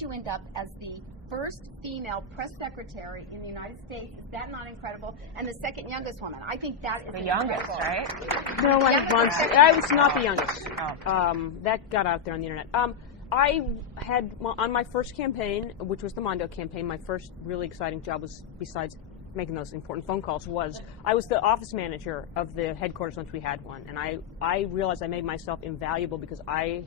did you end up as the first female press secretary in the United States? Is that not incredible? And the second youngest woman. I think that is the incredible. youngest, right? No, I was not the youngest. That got out there on the internet. I had, on my first campaign, which was the Mondo campaign, my first really exciting job was, besides making those important phone calls, was I was the office manager of the headquarters once we had one. And I realized I made myself invaluable because I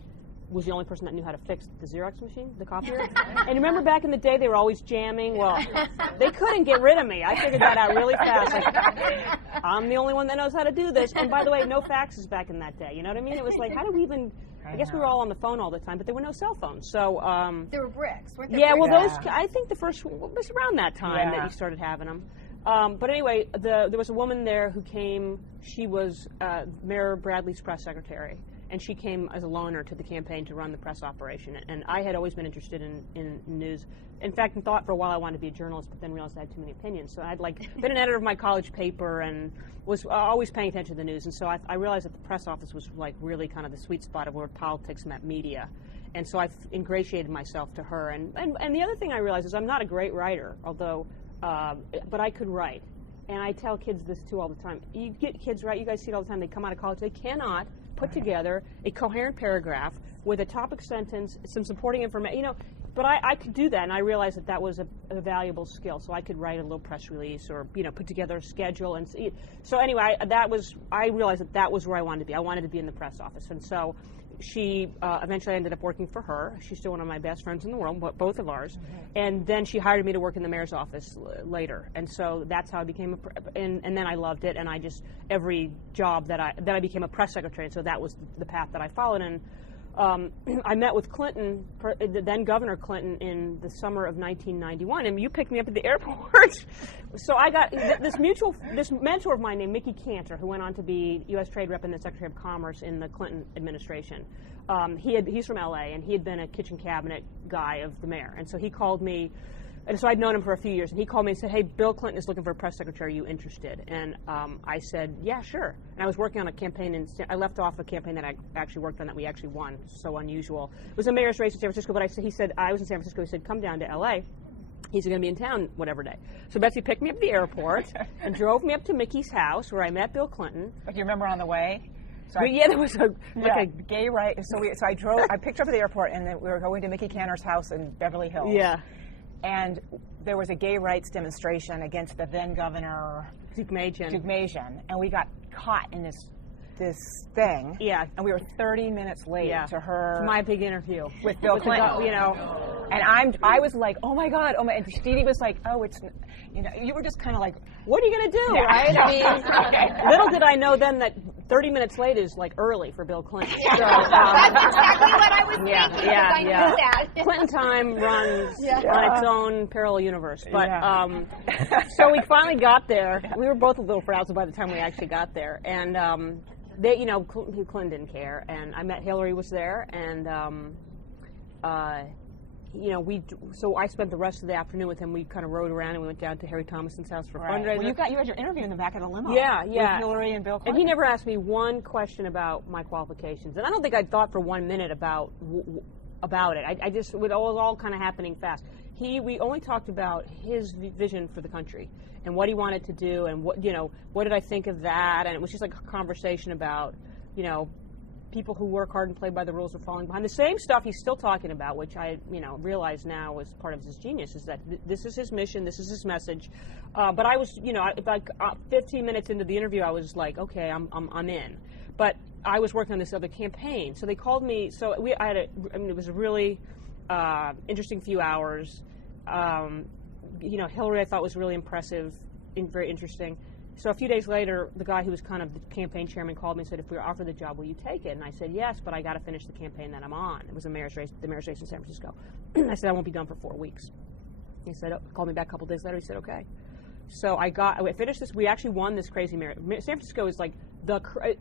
was the only person that knew how to fix the Xerox machine, the copier. And remember back in the day, they were always jamming? Well, they couldn't get rid of me. I figured that out really fast. Like, I'm the only one that knows how to do this. And by the way, no faxes back in that day. You know what I mean? It was like, how do we even... I guess we were all on the phone all the time, but there were no cell phones. So there were bricks, weren't there? Yeah, bricks? well, those. I think the first was around that time that you started having them. But anyway, there was a woman there who came. She was Mayor Bradley's press secretary, and she came as a loaner to the campaign to run the press operation. And I had always been interested in news. In fact, I thought for a while I wanted to be a journalist, but then realized I had too many opinions. So I'd been an editor of my college paper and was always paying attention to the news. And so I realized that the press office was like really kind of the sweet spot of where politics met media. And so I ingratiated myself to her. And the other thing I realized is I'm not a great writer, although, but I could write. And I tell kids this too all the time. You get kids, right? You guys see it all the time. They come out of college. They cannot put together a coherent paragraph with a topic sentence, some supporting information. You know, but I could do that, and I realized that was a valuable skill. So I could write a little press release, or put together a schedule, and see. So anyway, I realized that was where I wanted to be. I wanted to be in the press office, and so she eventually ended up working for her. She's still one of my best friends in the world, both of ours. And then she hired me to work in the mayor's office later, and so that's how I became and then I loved it, and I just every job that I became a press secretary, and so that was the path that I followed. And I met with Clinton, the then Governor Clinton, in the summer of 1991, and you picked me up at the airport. So I got this mentor of mine named Mickey Cantor, who went on to be U.S. Trade Rep and the Secretary of Commerce in the Clinton administration. He's from L.A., and he had been a kitchen cabinet guy of the mayor, and so he called me. And so I'd known him for a few years, and he called me and said, "Hey, Bill Clinton is looking for a press secretary. Are you interested?" And I said, "Yeah, sure." And I was working on a campaign, I left off a campaign that I actually worked on that we actually won. So unusual. It was a mayor's race in San Francisco, but he said, I was in San Francisco. He said, "Come down to L.A. He's going to be in town whatever day." So Betsy picked me up at the airport and drove me up to Mickey's house where I met Bill Clinton. But you remember on the way? So there was a gay right. So I picked her up at the airport, and then we were going to Mickey Cantor's house in Beverly Hills. Yeah. And there was a gay rights demonstration against the then governor Duke Majan, and we got caught in this thing. Yeah. And we were 30 minutes late to her. To my big interview with Bill Clinton. And I was like, oh my God, oh my. And Dee Dee was like, oh, it's, you were just kind of like, what are you going to do, right? I mean, little did I know then that 30 minutes late is like early for Bill Clinton. So, that's exactly what I was thinking. I knew that. Clinton time runs on its own parallel universe. But so we finally got there. We were both a little frazzled by the time we actually got there, and Clinton didn't care. And I met Hillary was there, and so I spent the rest of the afternoon with him. We kind of rode around, and we went down to Harry Thomason's house for fundraiser. Well, you had your interview in the back of the limo. Yeah. With Hillary and Bill Clinton. And he never asked me one question about my qualifications, and I don't think I thought for 1 minute about it. I just, it was all kind of happening fast. We only talked about his vision for the country and what he wanted to do, and what did I think of that, and it was just like a conversation about, people who work hard and play by the rules are falling behind. The same stuff he's still talking about, which I, realize now is part of his genius, is that this is his mission, this is his message. But I was, about 15 minutes into the interview, I was like, okay, I'm in. But I was working on this other campaign, so they called me. So it was a really interesting few hours. Hillary I thought was really impressive and very interesting. So a few days later, the guy who was kind of the campaign chairman called me and said, "If we were offered the job, will you take it?" And I said, "Yes, but I got to finish the campaign that I'm on." It was the mayor's race in San Francisco. I said, "I won't be done for 4 weeks." He said, called me back a couple days later. He said, "Okay." So I finished this. We actually won this crazy mayor. San Francisco is like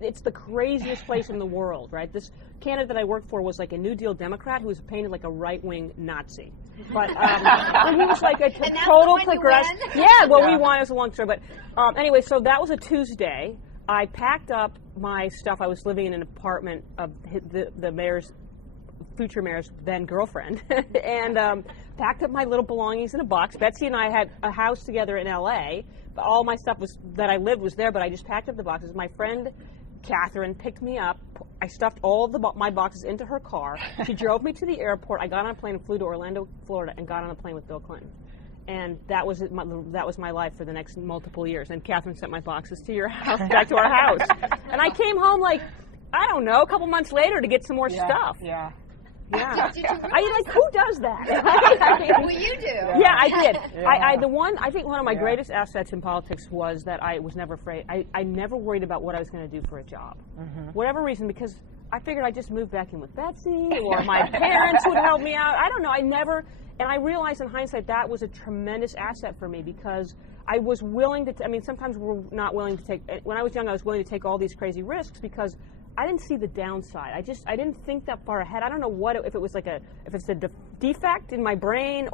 it's the craziest place in the world, right? This candidate that I worked for was like a New Deal Democrat who was painted like a right-wing Nazi. But he was like a total progressive. Yeah, well, we won. It was a long story, but anyway, so that was a Tuesday. I packed up my stuff. I was living in an apartment of the mayor's future mayor's then girlfriend, and packed up my little belongings in a box. Betsy and I had a house together in L.A. But all my stuff that I lived was there, but I just packed up the boxes. My friend Catherine picked me up. I stuffed all of my boxes into her car. She drove me to the airport. I got on a plane and flew to Orlando, Florida, and got on a plane with Bill Clinton. And that was my life for the next multiple years. And Catherine sent my boxes to your house, back to our house. And I came home like, I don't know, a couple months later to get some more stuff. Yeah. Yeah. Did you realize who does that? well, you do. Yeah, I did. Yeah. I think one of my greatest assets in politics was that I was never afraid. I never worried about what I was going to do for a job. Whatever reason, because I figured I'd just move back in with Betsy, or my parents would help me out. I don't know. And I realized in hindsight that was a tremendous asset for me, because I was willing to, sometimes we're not willing to take, when I was young, I was willing to take all these crazy risks because I didn't see the downside. I didn't think that far ahead. I don't know if it was if it's a defect in my brain,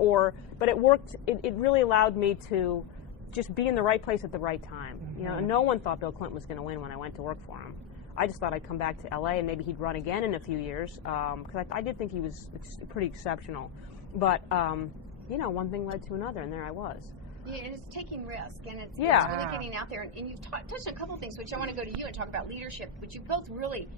but it worked. It really allowed me to just be in the right place at the right time. No one thought Bill Clinton was going to win when I went to work for him. I just thought I'd come back to LA and maybe he'd run again in a few years, because I did think he was pretty exceptional. But, one thing led to another, and there I was. Yeah, and it's taking risk, and it's really getting out there. And you've touched on a couple of things, which I want to go to you and talk about leadership, which you both really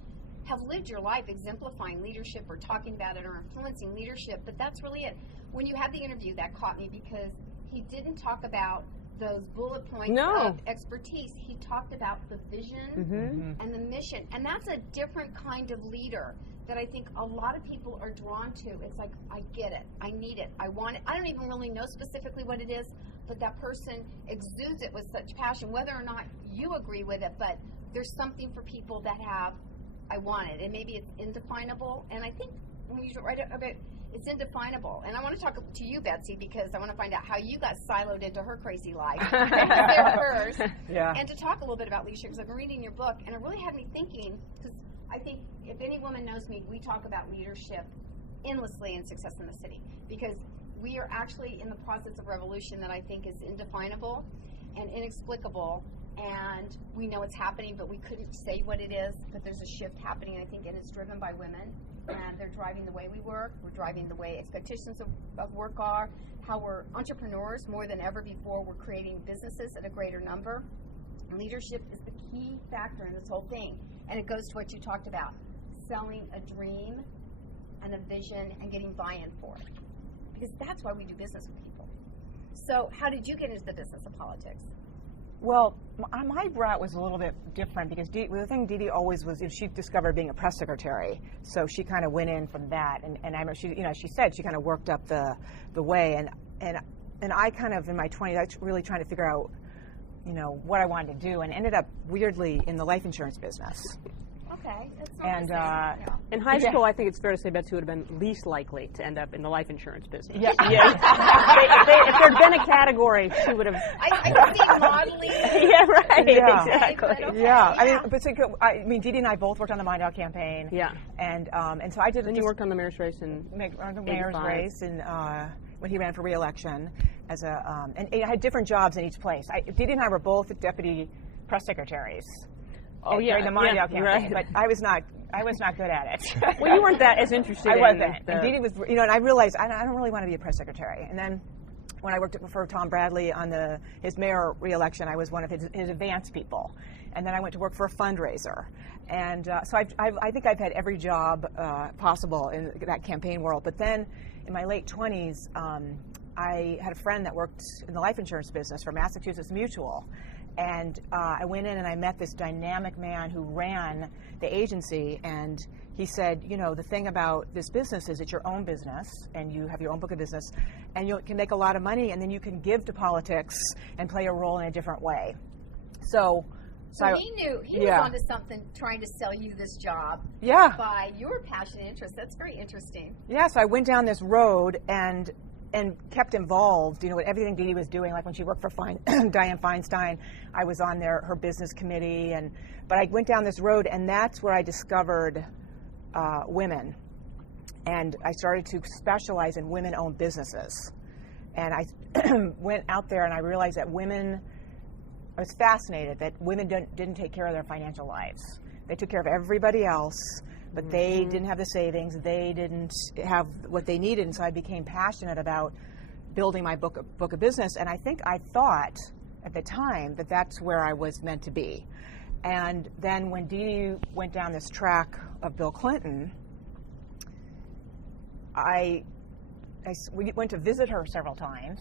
have lived your life exemplifying leadership or talking about it or influencing leadership. But that's really it. When you had the interview, that caught me because he didn't talk about those bullet points of expertise. He talked about the vision and the mission. And that's a different kind of leader that I think a lot of people are drawn to. It's like, I get it. I need it. I want it. I don't even really know specifically what it is, but that person exudes it with such passion, whether or not you agree with it, but there's something for people that have, I want it. And maybe it's indefinable. And I think when you write about it's indefinable. And I want to talk to you, Betsy, because I want to find out how you got siloed into her crazy life. They're hers. Yeah. And to talk a little bit about leadership, because I've been reading your book, and it really had me thinking, because I think if any woman knows me, we talk about leadership endlessly in Success in the City, because we are actually in the process of revolution that I think is indefinable and inexplicable, and we know it's happening, but we couldn't say what it is, but there's a shift happening, I think, and it's driven by women, and they're driving the way we work, we're driving the way expectations of work are, how we're entrepreneurs more than ever before, we're creating businesses at a greater number. Leadership is the key factor in this whole thing, and it goes to what you talked about, selling a dream and a vision and getting buy-in for it, because that's why we do business with people. So how did you get into the business of politics? Well, my route was a little bit different, because the thing Dee Dee always was, she discovered being a press secretary, so she kind of went in from that, and I remember she said she kind of worked up the way, and I kind of in my 20s I was really trying to figure out what I wanted to do, and ended up weirdly in the life insurance business. Okay, that's And in high school, I think it's fair to say Betsy would have been least likely to end up in the life insurance business. Yeah. If there'd been a category, she would have. I can see modeling. Yeah, right. Yeah. Exactly. Okay, Yeah, Dee Dee and I both worked on the Mind Out campaign. Yeah. And so I did. Then you worked on the mayor's race in the mayor's 85. race, and when he ran for re-election as and I had different jobs in each place. Dee Dee and I were both deputy press secretaries. Oh yeah, during the Mind Out campaign, right. but I was not good at it. Well, you weren't that as interested. I wasn't. in And Dee Dee was, and I realized I don't really want to be a press secretary. And then when I worked for Tom Bradley on his mayor re-election, I was one of his advance people. And then I went to work for a fundraiser. And so I think I've had every job possible in that campaign world. But then in my late 20s, I had a friend that worked in the life insurance business for Massachusetts Mutual. And I went in and I met this dynamic man who ran the agency, and he said, the thing about this business is it's your own business, and you have your own book of business, and you can make a lot of money, and then you can give to politics and play a role in a different way. So he knew he was onto something, trying to sell you this job. Yeah. By your passion and interest. That's very interesting. Yeah. So I went down this road and kept involved, with everything Dee Dee was doing. Like when she worked for Dianne Feinstein, I was on her business committee, but I went down this road, and that's where I discovered women, and I started to specialize in women-owned businesses, and I went out there and I realized that I was fascinated that women didn't take care of their financial lives. They took care of everybody else, but they didn't have the savings. They didn't have what they needed, and so I became passionate about building my book of business. And I think I thought at the time that that's where I was meant to be. And then when Dee Dee went down this track of Bill Clinton, we went to visit her several times.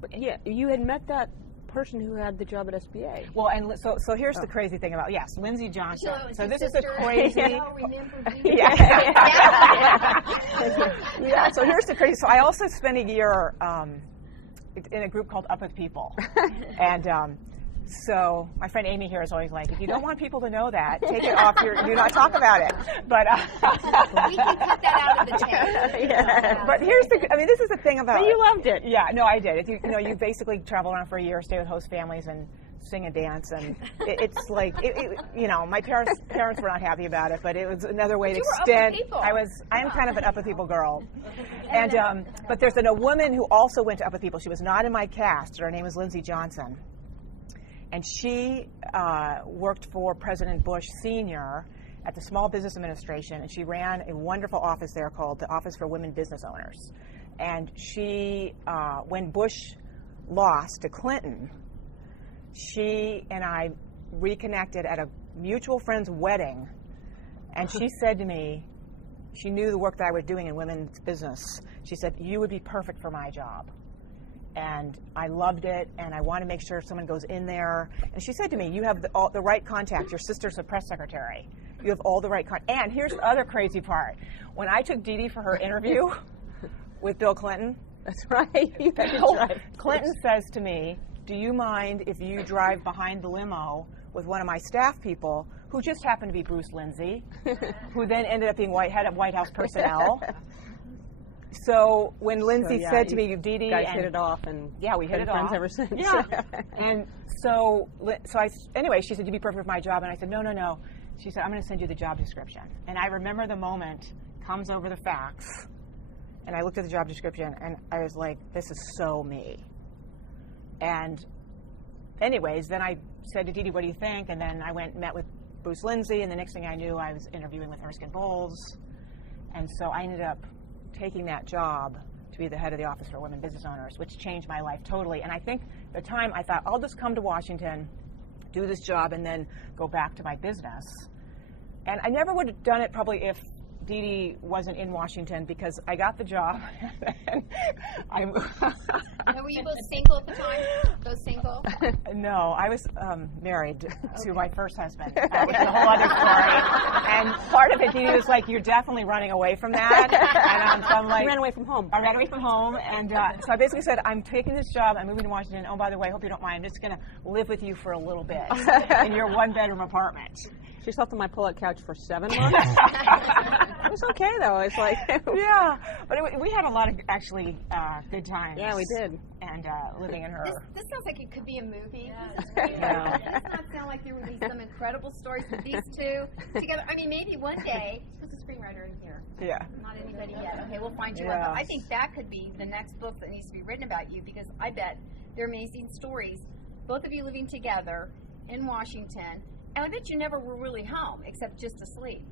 But yeah, you had met that person who had the job at SBA. Well, and so here's the crazy thing about, yes, Lindsay Johnson. So this is sister. the crazy. So here's the crazy. So I also spent a year in a group called Up With People, and so my friend Amy here is always like, if you don't want people to know that, take it off your, do not talk about it. But we can cut that out of the tape. But here's this is the thing about. But you loved it. Yeah, no, I did. You basically travel around for a year, stay with host families, and sing and dance, and it's like, my parents were not happy about it, but it was another way to extend. I'm kind of an Up With People girl. And but there's a woman who also went to Up With People. She was not in my cast. Her name was Lindsay Johnson. And she worked for President Bush Sr. at the Small Business Administration, and she ran a wonderful office there called the Office for Women Business Owners. And she, when Bush lost to Clinton, she and I reconnected at a mutual friend's wedding, and she said to me, she knew the work that I was doing in women's business. She said, "You would be perfect for my job." And I loved it, and I want to make sure someone goes in there. And she said to me, "You have the right contact. Your sister's a press secretary. You have all the right contact." And here's the other crazy part. When I took Dee Dee for her interview with Bill Clinton, that's right. Clinton says to me, "Do you mind if you drive behind the limo with one of my staff people, who just happened to be Bruce Lindsay, who then ended up being head of White House personnel?" So when Lindsay said to me, "Dee Dee," guys hit it off, and we hit it off. Friends ever since. Yeah. And so anyway, she said, "You'd be perfect for my job," and I said, No. She said, "I'm going to send you the job description." And I remember the moment comes over the fax, and I looked at the job description, and I was like, "This is so me." And anyways, then I said to Dee Dee, "What do you think?" And then I went and met with Bruce Lindsay, and the next thing I knew, I was interviewing with Erskine Bowles, and so I ended up taking that job to be the head of the Office for Women Business Owners, which changed my life totally. And I think at the time I thought, I'll just come to Washington, do this job, and then go back to my business. And I never would have done it probably if Dee Dee wasn't in Washington, because I got the job. And were you both single at the time? Both single? No, I was married to my first husband, which is a whole other story. And part of it, Dee Dee was like, "You're definitely running away from that." And so I'm like, you ran away from home. I ran away from home, and so I basically said, "I'm taking this job. I'm moving to Washington. Oh, by the way, I hope you don't mind. I'm just going to live with you for a little bit in your one-bedroom apartment." She slept on my pull-out couch for 7 months. It was okay, though. It's like... Yeah, but we had a lot of, actually, good times. Yeah, we did. And living in her... This sounds like it could be a movie. Yeah. It does not sound like there would be some incredible stories with these two together. I mean, maybe one day... Who's a screenwriter in here? Yeah. Not anybody yet. Okay, we'll find you one. But I think that could be the next book that needs to be written about you, because I bet they're amazing stories. Both of you living together in Washington. And I bet you never were really home, except just to sleep.